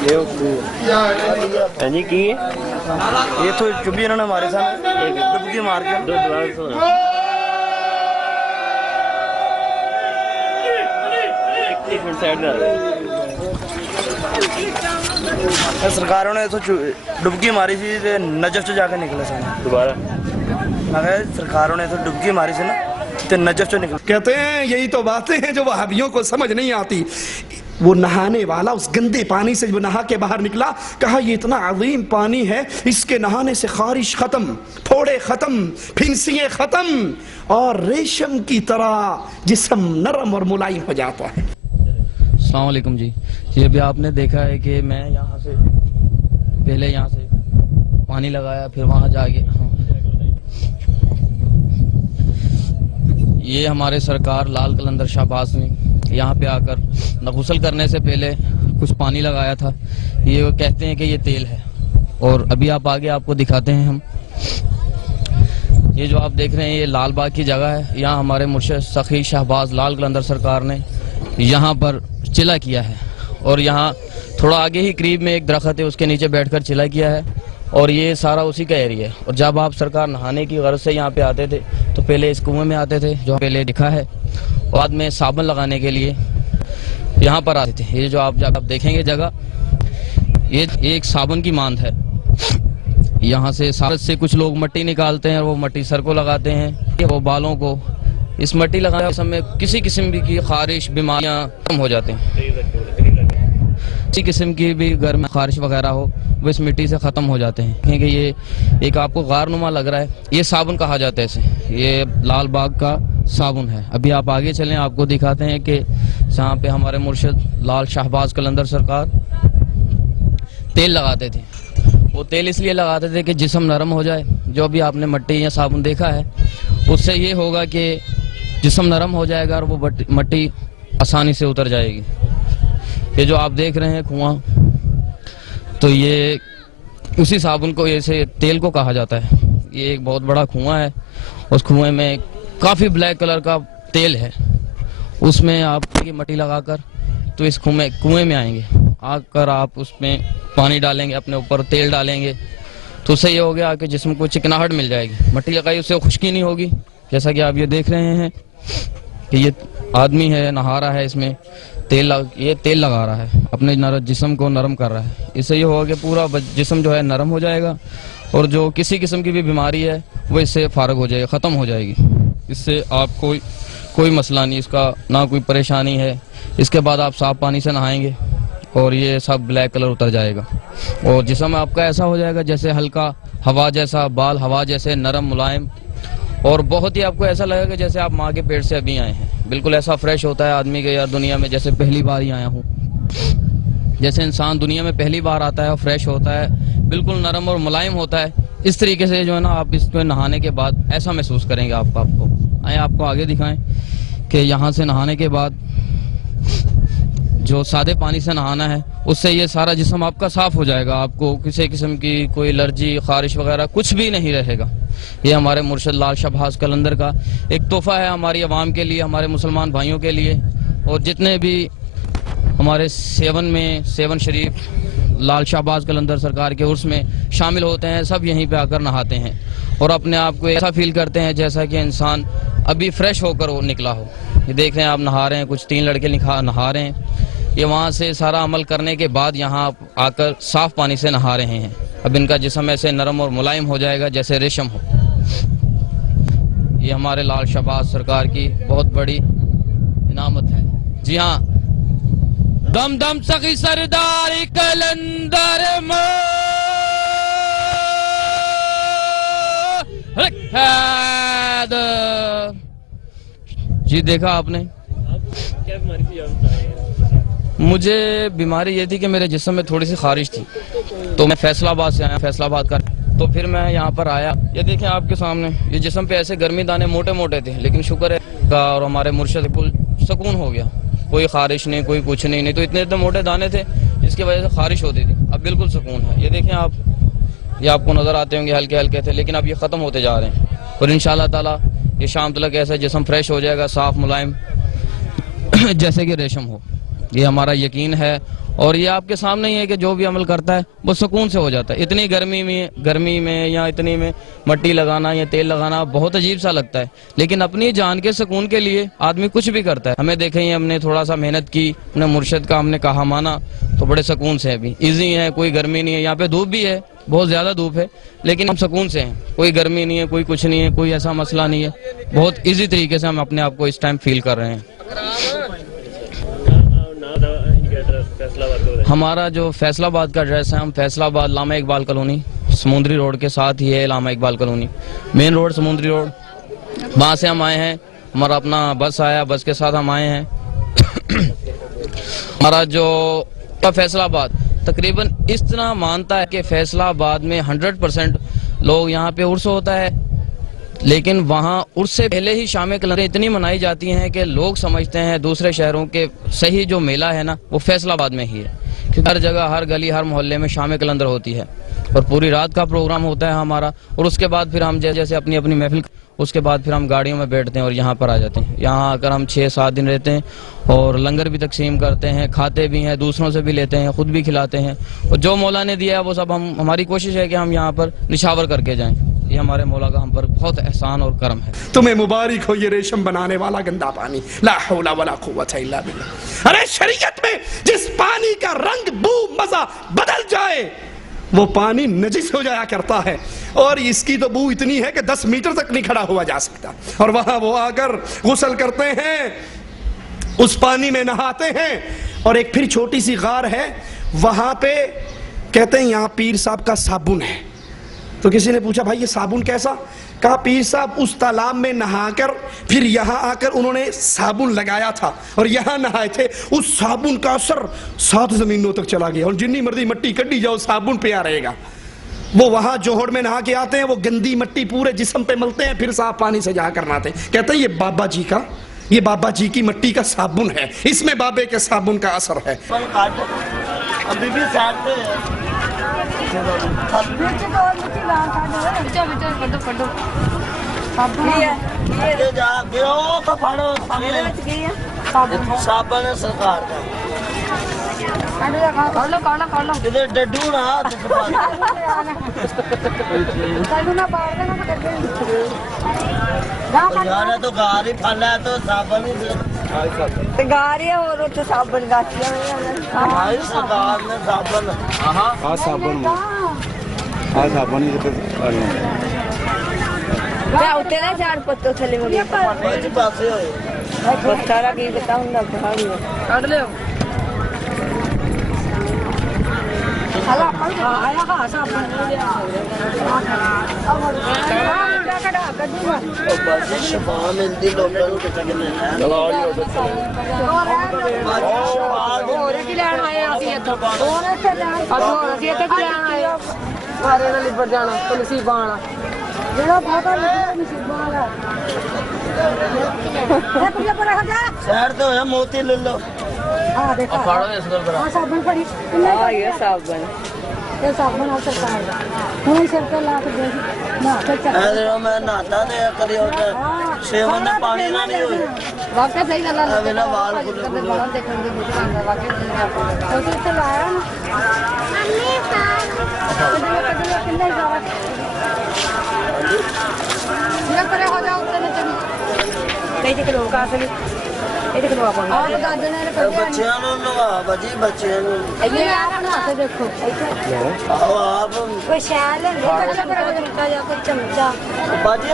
جی کی یہ تو چبھی انہوں نے ہمارے ساتھ ڈبکی مار کے ایک منٹ سائڈ میں سرکاروں نے تو ڈبکی ماری تھی نجف سے جا کے نکلے سن دوبارہ سرکاروں نے تو ڈبکی ماری تھی نا تو نجف سے نکلے. کہتے ہیں یہی تو باتیں ہیں جو وہابیوں کو سمجھ نہیں آتی. وہ نہانے والا اس گندے پانی سے جو نہا کے باہر نکلا, کہا یہ اتنا عظیم پانی ہے, اس کے نہانے سے خارش ختم, پھوڑے ختم, پھنسیے ختم, اور ریشم کی طرح جسم نرم اور ملائم ہو جاتا ہے. السلام علیکم جی. یہ بھی آپ نے دیکھا ہے کہ میں یہاں سے پہلے یہاں سے پانی لگایا, پھر وہاں جا کے یہ ہمارے سرکار لال قلندر شہباز نے یہاں پہ آ کر غسل کرنے سے پہلے کچھ پانی لگایا تھا. یہ کہتے ہیں کہ یہ تیل ہے, اور ابھی آپ آگے آپ کو دکھاتے ہیں. ہم یہ جو آپ دیکھ رہے ہیں یہ لال باغ کی جگہ ہے. یہاں ہمارے مرشد سخی شہباز لال قلندر سرکار نے یہاں پر چلا کیا ہے, اور یہاں تھوڑا آگے ہی قریب میں ایک درخت ہے, اس کے نیچے بیٹھ کر چلا کیا ہے, اور یہ سارا اسی کا ایریا ہے. اور جب آپ سرکار نہانے کی غرض سے یہاں پہ آتے تھے تو پہلے اس کنویں میں آتے تھے جو پہلے دکھا ہے, بعد میں صابن لگانے کے لیے یہاں پر آتے تھے. یہ جو آپ جب دیکھیں گے جگہ, یہ ایک صابن کی ماند ہے. یہاں سے سارت سے کچھ لوگ مٹی نکالتے ہیں, اور وہ مٹی سر کو لگاتے ہیں, وہ بالوں کو. اس مٹی لگانے سے ہمیں کسی قسم کی خارش بیماریاں کم ہو جاتے ہیں. کسی قسم کی بھی گھر میں خارش وغیرہ ہو وہ اس مٹی سے ختم ہو جاتے ہیں. کیونکہ یہ ایک آپ کو غار نما لگ رہا ہے, یہ صابن کہا جاتا ہے اسے. یہ لال باغ کا صابن ہے. ابھی آپ آگے چلیں, آپ کو دکھاتے ہیں کہ جہاں پہ ہمارے مرشد لال شہباز قلندر سرکار تیل لگاتے تھے. وہ تیل اس لیے لگاتے تھے کہ جسم نرم ہو جائے. جو بھی آپ نے مٹی یا صابن دیکھا ہے اس سے یہ ہوگا کہ جسم نرم ہو جائے گا, اور وہ مٹی آسانی سے اتر جائے گی. یہ جو آپ دیکھ رہے ہیں کنواں, تو یہ اسی صابن کو, اسے تیل کو کہا جاتا ہے. یہ ایک بہت بڑا کنواں ہے, اس کنویں میں کافی بلیک کلر کا تیل ہے. اس میں آپ کی مٹی لگا کر تو اس کنویں میں آئیں گے, آ کر آپ اس میں پانی ڈالیں گے, اپنے اوپر تیل ڈالیں گے, تو اس سے یہ ہو گیا کہ جسم کو چکناہٹ مل جائے گی. مٹی لگائی اس سے خشکی نہیں ہوگی. جیسا کہ آپ یہ دیکھ رہے ہیں کہ یہ آدمی ہے, نہا رہا ہے, اس میں یہ تیل لگا رہا ہے, اپنے جسم کو نرم کر رہا ہے. اس سے یہ ہوگا کہ پورا جسم جو ہے نرم ہو جائے گا, اور جو کسی قسم کی بھی بیماری ہے وہ اس سے فارغ ہو جائے گی, ختم ہو جائے گی. اس سے آپ کوئی مسئلہ نہیں, اس کا نہ کوئی پریشانی ہے. اس کے بعد آپ صاف پانی سے نہائیں گے اور یہ سب بلیک کلر اتر جائے گا, اور جسم آپ کا ایسا ہو جائے گا جیسے ہلکا ہوا جیسا, بال ہوا جیسے نرم ملائم, اور بہت ہی آپ کو ایسا لگے گا جیسے آپ ماں کے پیٹ سے ابھی آئے ہیں. بالکل ایسا فریش ہوتا ہے آدمی کے, یار دنیا میں جیسے پہلی بار ہی آیا ہوں. جیسے انسان دنیا میں پہلی بار آتا ہے اور فریش ہوتا ہے, بالکل نرم اور ملائم ہوتا ہے, اس طریقے سے جو ہے نا آپ اس کو نہانے کے بعد ایسا محسوس کریں گے. آپ کو آئیں آپ کو آگے دکھائیں کہ یہاں سے نہانے کے بعد جو سادے پانی سے نہانا ہے اس سے یہ سارا جسم آپ کا صاف ہو جائے گا. آپ کو کسی قسم کی کوئی الرجی, خارش وغیرہ کچھ بھی نہیں رہے گا. یہ ہمارے مرشد لال شہباز قلندر کا ایک تحفہ ہے ہماری عوام کے لیے, ہمارے مسلمان بھائیوں کے لیے. اور جتنے بھی ہمارے سیون شریف لال شہباز قلندر سرکار کے عرس میں شامل ہوتے ہیں, سب یہیں پہ آ کر نہاتے ہیں, اور اپنے آپ کو ایسا فیل کرتے ہیں جیسا کہ انسان ابھی فریش ہو کر وہ نکلا ہو. یہ دیکھ رہے ہیں آپ نہا رہے ہیں, کچھ 3 لڑکے نہا رہے ہیں. یہ وہاں سے سارا عمل کرنے کے بعد یہاں آ کر صاف پانی سے نہا رہے ہیں. اب ان کا جسم ایسے نرم اور ملائم ہو جائے گا جیسے ریشم ہو. یہ ہمارے لال شہباز سرکار کی بہت بڑی انعامت ہے. جی ہاں, دم دم سخی سردار قلندر جی دیکھا آپ نے. کیا بیماری تھی؟ مجھے بیماری یہ تھی کہ میرے جسم میں تھوڑی سی خارش تھی, تو میں فیصل آباد سے آیا, فیصل آباد کا, تو پھر میں یہاں پر آیا. یہ دیکھیں آپ کے سامنے, یہ جسم پہ ایسے گرمی دانے موٹے موٹے تھے, لیکن شکر ہے اور ہمارے مرشد کل سکون ہو گیا, کوئی خارش نہیں, کوئی کچھ نہیں. تو اتنے موٹے دانے تھے جس کی وجہ سے خارش ہوتی تھی, اب بالکل سکون ہے. یہ دیکھیں آپ, یہ آپ کو نظر آتے ہوں گے ہلکے ہلکے تھے, لیکن اب یہ ختم ہوتے جا رہے ہیں, اور انشاءاللہ تعالی یہ شام تلک ایسا جسم فریش ہو جائے گا, صاف ملائم جیسے کہ ریشم ہو. یہ ہمارا یقین ہے, اور یہ آپ کے سامنے ہی ہے کہ جو بھی عمل کرتا ہے وہ سکون سے ہو جاتا ہے. اتنی گرمی میں یا اتنی میں مٹی لگانا یا تیل لگانا بہت عجیب سا لگتا ہے, لیکن اپنی جان کے سکون کے لیے آدمی کچھ بھی کرتا ہے. ہمیں دیکھیں ہم نے تھوڑا سا محنت کی, اپنے مرشد کا ہم نے کہا مانا, تو بڑے سکون سے ابھی ایزی ہے, کوئی گرمی نہیں ہے. یہاں پہ دھوپ بھی ہے, بہت زیادہ دھوپ ہے, لیکن ہم سکون سے ہیں, کوئی گرمی نہیں ہے, کوئی کچھ نہیں ہے, کوئی ایسا مسئلہ نہیں ہے. بہت ایزی طریقے سے ہم اپنے آپ کو اس ٹائم فیل کر رہے ہیں. ہمارا جو فیصل آباد کا ایڈریس ہے, ہم فیصل آباد علامہ اقبال کالونی, سمندری روڈ کے ساتھ ہی ہے علامہ اقبال کالونی, مین روڈ سمندری روڈ. وہاں سے ہم آئے ہیں, ہمارا اپنا بس آیا, بس کے ساتھ ہم آئے ہیں. ہمارا جو فیصل آباد تقریباً اس طرح مانتا ہے کہ فیصل آباد میں 100% لوگ یہاں پہ عرس ہوتا ہے, لیکن وہاں عرس سے پہلے ہی شام کلندر اتنی منائی جاتی ہیں کہ لوگ سمجھتے ہیں دوسرے شہروں کے صحیح جو میلہ ہے نا وہ فیصل آباد میں ہی ہے, کیونکہ ہر جگہ, ہر گلی, ہر محلے میں شام کلندر ہوتی ہے اور پوری رات کا پروگرام ہوتا ہے ہمارا. اور اس کے بعد پھر ہم جیسے اپنی محفل, اس کے بعد پھر ہم گاڑیوں میں بیٹھتے ہیں اور یہاں پر آ جاتے ہیں. یہاں آ کر ہم 6-7 دن رہتے ہیں اور لنگر بھی تقسیم کرتے ہیں, کھاتے بھی ہیں, دوسروں سے بھی لیتے ہیں, خود بھی کھلاتے ہیں, اور جو مولا نے دیا ہے وہ سب ہماری کوشش ہے کہ ہم یہاں پر نشاور کر کے جائیں. یہ ہمارے مولا کا ہم پر بہت احسان اور کرم ہے. تمہیں مبارک ہو یہ ریشم بنانے والا گندا پانی, لا حول ولا قوت الا باللہ. ارے شریعت میں جس پانی کا رنگ, بو, مزہ بدل جائے وہ پانی نجس ہو جایا کرتا ہے, اور اس کی تو بو اتنی ہے کہ 10 میٹر تک نہیں کھڑا ہوا جا سکتا. اور وہاں وہ آ کر غسل کرتے ہیں, اس پانی میں نہاتے ہیں. اور ایک پھر چھوٹی سی غار ہے, وہاں پہ کہتے ہیں یہاں پیر صاحب کا صابن ہے. تو کسی نے پوچھا بھائی یہ صابن کیسا؟ کہا پیر صاحب اس تالاب میں نہا کر پھر یہاں آ کر انہوں نے صابن لگایا تھا اور یہاں نہائے تھے. اس صابن کا اثر 7 زمینوں تک چلا گیا, اور جنی مرضی مٹی کڈی جاؤ صابن پیا رہے گا. وہ وہاں جوہڑ میں نہا کے آتے ہیں, وہ گندی مٹی پورے جسم پہ ملتے ہیں, پھر صاف پانی سے جا کر نہاتے ہیں. کہتے ہیں یہ بابا جی کی مٹی کا صابن ہے, اس میں بابے کے صابن کا اثر ہے. ابھی بھی ساتھ صابن سرکار ڈڈو نا تو گار ہی پھالا ہے تو صابن ہی گار ہے, اور تو صابن گاچیاں ہماری سرکار نے صابن اتنے نا 4 پتوں تھلے مجھے پاسے ہوئے سارا کی پتا ہوں کٹ لو شفا ملتی لبڑ جانا تو نصیب آنا شہر تو ہے موتی لے لو. صابن پڑی یہ صابن میں نہاتا نہیں کری ہوتا سیون پانی نہ نہیں ہوئی واقعی صحیح میرا وال بچیاں نوا بجی بچیاں دیکھو آپ کوئی شہر چمچا باجی